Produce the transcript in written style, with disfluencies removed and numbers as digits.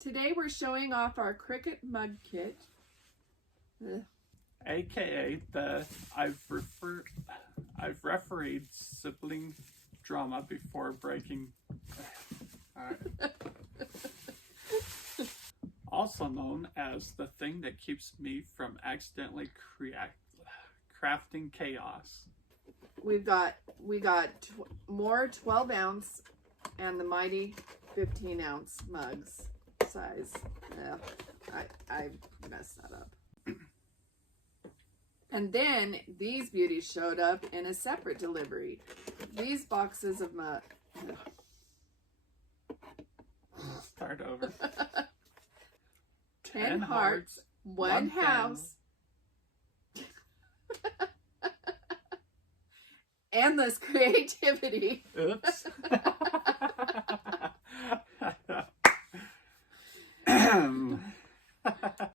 Today we're showing off our Cricut Mug Kit. AKA the I've refereed sibling drama before breaking. Also known as the thing that keeps me from accidentally crafting chaos. We got more 12-ounce and the mighty 15-ounce mugs size. I messed that up. And then these beauties showed up in a separate delivery. These boxes of mug. Start over. 10 hearts, one house. Endless creativity. Oops.